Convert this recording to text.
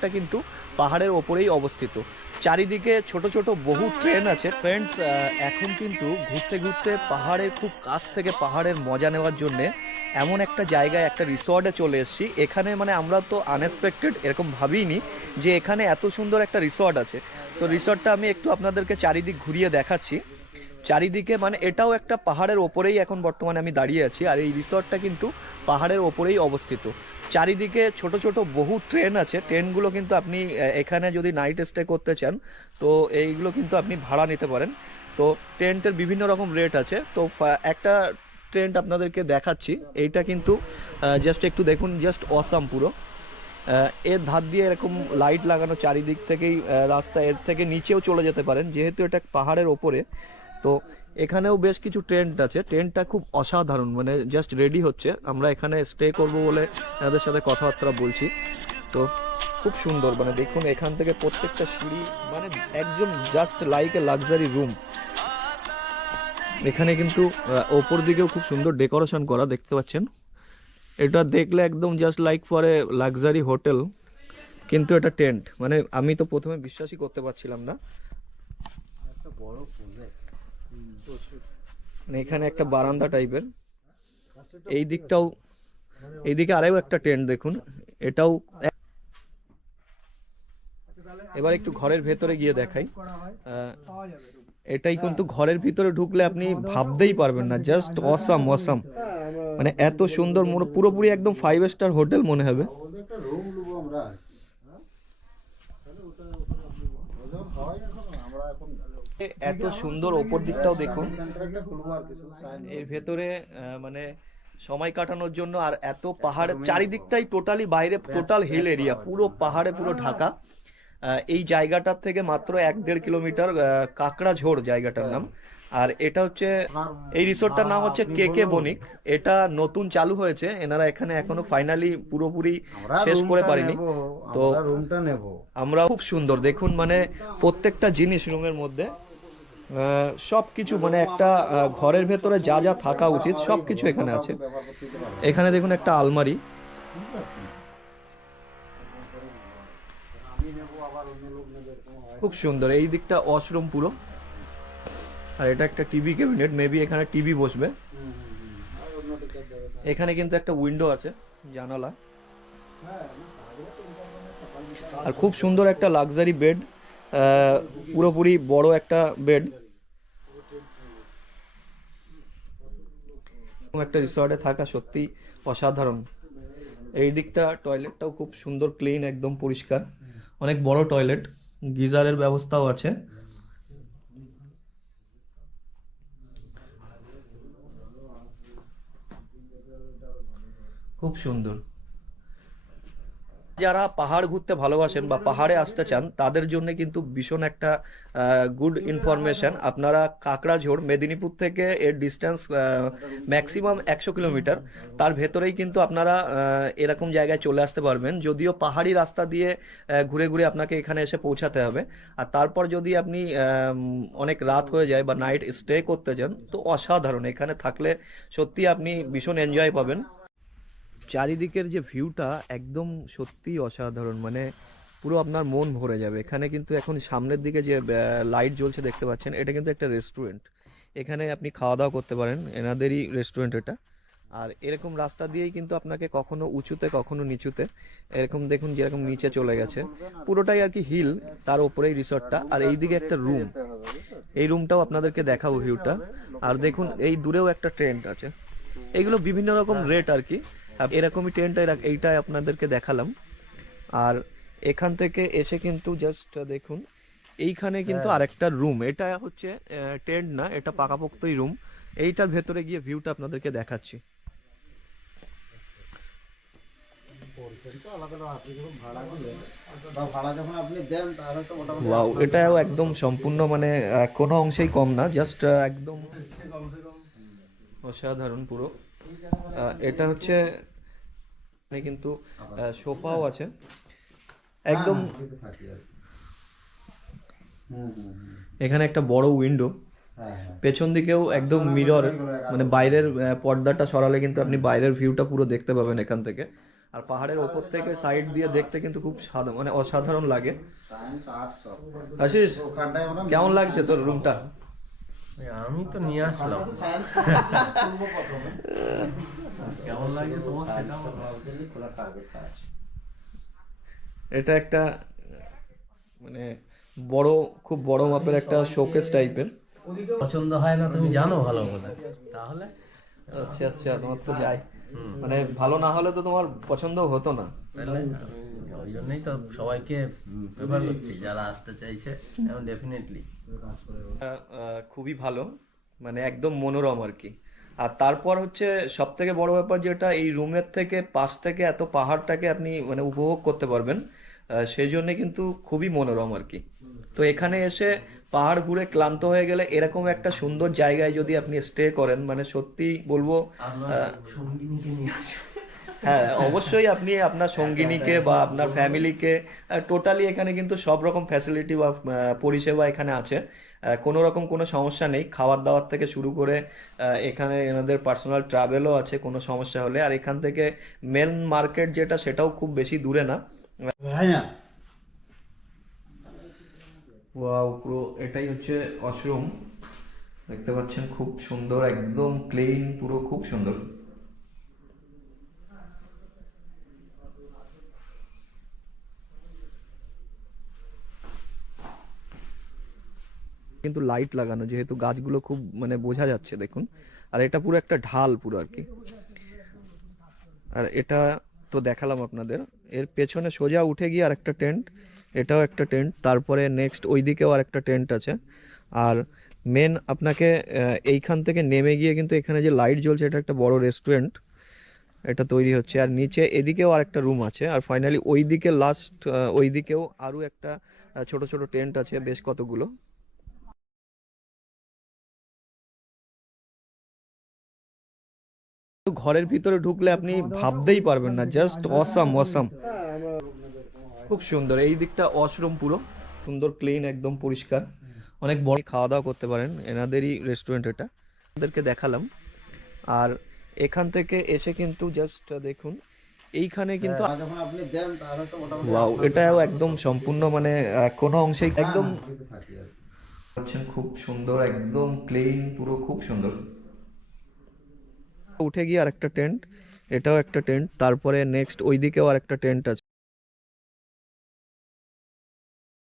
রিসর্টটা কিন্তু পাহাড়ের ওপরেই অবস্থিত। চারিদিকে ছোট ছোট বহু ট্রেন আছে। ফ্রেন্ডস, এখন কিন্তু ঘুরতে ঘুরতে পাহাড়ের খুব কাছ থেকে পাহাড়ের মজা নেওয়ার জন্যে এমন একটা জায়গায়, একটা রিসর্টে চলে এসেছি। এখানে মানে আমরা তো আনএক্সপেক্টেড এরকম ভাবিনি যে এখানে এত সুন্দর একটা রিসর্ট আছে। তো রিসর্টটা আমি একটু আপনাদেরকে চারিদিক ঘুরিয়ে দেখাচ্ছি। চারিদিকে মানে এটাও একটা পাহাড়ের ওপরেই এখন বর্তমানে আমি দাঁড়িয়ে আছি, আর এই রিসর্টটা কিন্তু পাহাড়ের ওপরেই অবস্থিত। চারিদিকে ছোট ছোট বহু ট্রেন আছে। ট্রেনগুলো কিন্তু আপনি এখানে যদি নাইট স্টে করতে চান তো এইগুলো কিন্তু আপনি ভাড়া নিতে পারেন। তো টেন্টের বিভিন্ন রকম রেট আছে। তো একটা ট্রেন্ট আপনাদেরকে দেখাচ্ছি। এইটা কিন্তু জাস্ট একটু দেখুন, জাস্ট অসাম পুরো। এর ধার দিয়ে এরকম লাইট লাগানো চারিদিক থেকেই রাস্তা, এর থেকে নিচেও চলে যেতে পারেন যেহেতু এটা পাহাড়ের ওপরে। তো এখানেও বেশ কিছু টেন্ট আছে। টেন্টটা খুব অসাধারণ, মানে জাস্ট রেডি হচ্ছে। আমরা এখানে স্টে করব বলে এনাদের সাথে কথাবার্তা বলছি। তো খুব সুন্দর, মানে দেখুন এখান থেকে প্রত্যেকটা সিঁড়ি মানে একদম just like a luxury room. এখানে কিন্তু ওপর দিকেও খুব সুন্দর ডেকোরেশন করা দেখতে পাচ্ছেন। এটা দেখলে একদম just like for a luxury hotel, কিন্তু এটা টেন্ট। মানে আমি তো প্রথমে বিশ্বাসই করতে পারছিলাম না। মানে এখানে একটা বারান্দা টাইপের, এই দিকটাও, এইদিকে আরেও একটা টেন্ট দেখুন, এটাও। এবার একটু ঘরের ভেতরে গিয়ে দেখাই। এটাই কিন্তু ঘরের ভিতরে ঢুকলে আপনি ভাবতেই পারবেন না, জাস্ট অসাম অসাম। মানে এত সুন্দর, পুরোপুরি একদম 5 স্টার হোটেল মনে হবে। এত সুন্দর ওপর দিকটাও দেখুন। এর ভেতরে মানে সময় কাটানোর জন্য, আর এত পাহাড় চারিদিকটাই টোটালি বাইরে, টোটাল হিল এরিয়া, পুরো পাহাড়ে পুরো ঢাকা। এই জায়গাটার থেকে মাত্র 1-1.5 কিলোমিটার কাকড়া ঝোড় জায়গাটার নাম। আর এটা হচ্ছে, এই রিসোর্টটার নাম হচ্ছে কে কে বণিক। এটা নতুন চালু হয়েছে, এনারা এখানে এখনো ফাইনালি পুরোপুরি শেষ করে পারেনি। তো আমরা খুব সুন্দর দেখুন, মানে প্রত্যেকটা জিনিস রুমের মধ্যে সব কিছু, মানে একটা ঘরের ভেতরে যা যা থাকা উচিত সব কিছু এখানে আছে। এখানে দেখুন একটা আলমারি, খুব সুন্দর। এই দিকটা ওয়াশরুম পুরো, আর এটা একটা টিভি ক্যাবিনেট, মেবি এখানে টিভি বসবে। এখানে কিন্তু একটা উইন্ডো আছে, জানালা। আর খুব সুন্দর একটা লাক্সারি বেড, পুরোপুরি বড় একটা বেড। একটা রিসর্টে থাকা সত্যি অসাধারণ। এই দিকটা টয়লেটটাও খুব সুন্দর, ক্লিন, একদম পরিষ্কার, অনেক বড় টয়লেট, গিজারের ব্যবস্থাও আছে। খুব সুন্দর। যারা পাহাড় ঘুরতে ভালোবাসেন বা পাহাড়ে আসতে চান তাদের জন্য কিন্তু ভীষণ একটা গুড ইনফরমেশন। আপনারা কাকড়াঝোড় মেদিনীপুর থেকে এর ডিস্টেন্স ম্যাক্সিমাম 100 কিলোমিটার, তার ভেতরেই কিন্তু আপনারা এরকম জায়গায় চলে আসতে পারবেন। যদিও পাহাড়ি রাস্তা দিয়ে ঘুরে ঘুরে আপনাকে এখানে এসে পৌঁছাতে হবে। আর তারপর যদি আপনি অনেক রাত হয়ে যায় বা নাইট স্টে করতে চান তো অসাধারণ, এখানে থাকলে সত্যি আপনি ভীষণ এনজয় পাবেন। চারিদিকের যে ভিউটা একদম সত্যি অসাধারণ, মানে পুরো আপনার মন ভরে যাবে। এখানে কিন্তু এখন সামনের দিকে যে লাইট জ্বলছে দেখতে পাচ্ছেন, এটা কিন্তু একটা রেস্টুরেন্ট। এখানে আপনি খাওয়া দাওয়া করতে পারেন, এনাদেরই রেস্টুরেন্ট এটা। আর এরকম রাস্তা দিয়েই কিন্তু আপনাকে কখনো উঁচুতে কখনো নিচুতে, এরকম দেখুন যেরকম নিচে চলে গেছে, পুরোটাই আর কি হিল, তার উপরেই রিসর্টটা। আর এইদিকে একটা রুম, এই রুমটাও আপনাদেরকে দেখাবো ভিউটা। আর দেখুন এই দূরেও একটা ট্রেন্ট আছে। এইগুলো বিভিন্ন রকম রেট আর কি। এরকমই টেন্ট এইটা আপনাদেরকে দেখালাম। আর এখান থেকে এসে কিন্তু জাস্ট দেখুন, এইখানে কিন্তু আরেকটা রুম, এটা হচ্ছে টেন্ট না, এটা পাকাপোক্তই রুম। এইটার ভেতরে গিয়ে ভিউটা আপনাদেরকে দেখাচ্ছি। ওয়াও, এটাও একদম সম্পূর্ণ, মানে কোনো অংশেই কম না, জাস্ট একদম অসাধারণ পুরো। এটা হচ্ছে কিন্তু সোফাও আছে একদম। এখানে একটা বড় উইন্ডো, পেছন দিকেও একদম মিরর, মানে বাইরের পর্দাটা সরালে কিন্তু আপনি বাইরের ভিউটা পুরো দেখতে পাবেন এখান থেকে। আর পাহাড়ের ওপর থেকে সাইড দিয়ে দেখতে কিন্তু খুব মানে অসাধারণ লাগে। আশিস, কেমন লাগছে তোর রুমটা? আমি তো নিয়ে আসলাম, কেমন লাগে তোমার সেটা এটা একটা মানে বড়, খুব বড় মাপের একটা শোকেস টাইপের। পছন্দ হয় না তুমি জানো ভালো করে, তাহলে আচ্ছা আচ্ছা, তোমার তো যাই মানে ভালো না হলে তো তোমার পছন্দ হতো না। তাহলে ওই জন্যই তো সবাইকে প্রেফার করছি যারা আসতে চাইছে, এবং ডেফিনেটলি খুবই ভালো, মানে একদম মনোরম আর কি। আর তারপর হচ্ছে সব থেকে বড় ব্যাপার যেটা, এই রুমের থেকে পাশ থেকে এত পাহাড়টাকে আপনি মানে উপভোগ করতে পারবেন, সেই জন্য কিন্তু খুবই মনোরম আর কি। তো এখানে এসে পাহাড় ঘুরে ক্লান্ত হয়ে গেলে এরকম একটা সুন্দর জায়গায় যদি আপনি স্টে করেন, মানে সত্যি বলবো সঙ্গিনীকে নিয়ে আসো। হ্যাঁ অবশ্যই, আপনি আপনার সঙ্গিনীকে বা আপনার ফ্যামিলিকে, টোটালি এখানে কিন্তু সব রকম ফ্যাসিলিটি বা পরিষেবা এখানে আছে। কোনো রকম কোনো সমস্যা নেই, খাবার দাবার থেকে শুরু করে এখানে এনাদের পার্সোনাল ট্রাভেলও আছে কোনো সমস্যা হলে। আর এখান থেকে মেন মার্কেট যেটা, সেটাও খুব বেশি দূরে না। ওয়াও, পুরো এটাই হচ্ছে ওয়াশরুম, দেখতে পাচ্ছেন খুব সুন্দর, একদম ক্লিন, পুরো খুব সুন্দর। কিন্তু লাইট লাগানো, যেহেতু গাছগুলো খুব মানে বোঝা যাচ্ছে দেখুন। আর এটা পুরো একটা ঢাল পুরো আর কি। আর এটা তো দেখালাম আপনাদের, এর পেছনে সোজা উঠে গিয়ে আর একটা টেন্ট, এটাও একটা টেন্ট, তারপরে নেক্সট ওইদিকেও আর একটা টেন্ট আছে। আর মেন আপনাকে এইখান থেকে নেমে গিয়ে কিন্তু এখানে যে লাইট জ্বলছে, এটা একটা বড় রেস্টুরেন্ট এটা তৈরি হচ্ছে। আর নিচে এদিকেও আর একটা রুম আছে। আর ফাইনালি ওইদিকে লাস্ট, ওইদিকেও আরও একটা ছোট ছোট টেন্ট আছে বেশ কতগুলো। ঘরের ভিতরে ঢুকলে আপনি ভাবতেই পারবেন না, জাস্ট অসাম অসাম, খুব সুন্দর। এই দিকটা ওয়াশরুম, পুরো সুন্দর ক্লিন, একদম পরিষ্কার, অনেক বড়। খাওয়া দাওয়া করতে পারেন, এনাদেরই রেস্টুরেন্ট এটা, আপনাদেরকে দেখালাম। আর এখান থেকে এসে কিন্তু জাস্ট দেখুন, এইখানে কিন্তু ওয়াও, এটাও একদম সম্পূর্ণ মানে কোনো অংশে একদম খুব সুন্দর, একদম ক্লিন, পুরো খুব সুন্দর। উঠে গিয়ে আর একটা টেন্ট, এটাও একটা টেন্ট, তারপরে নেক্সট ওইদিকেও আর একটা টেন্ট আছে।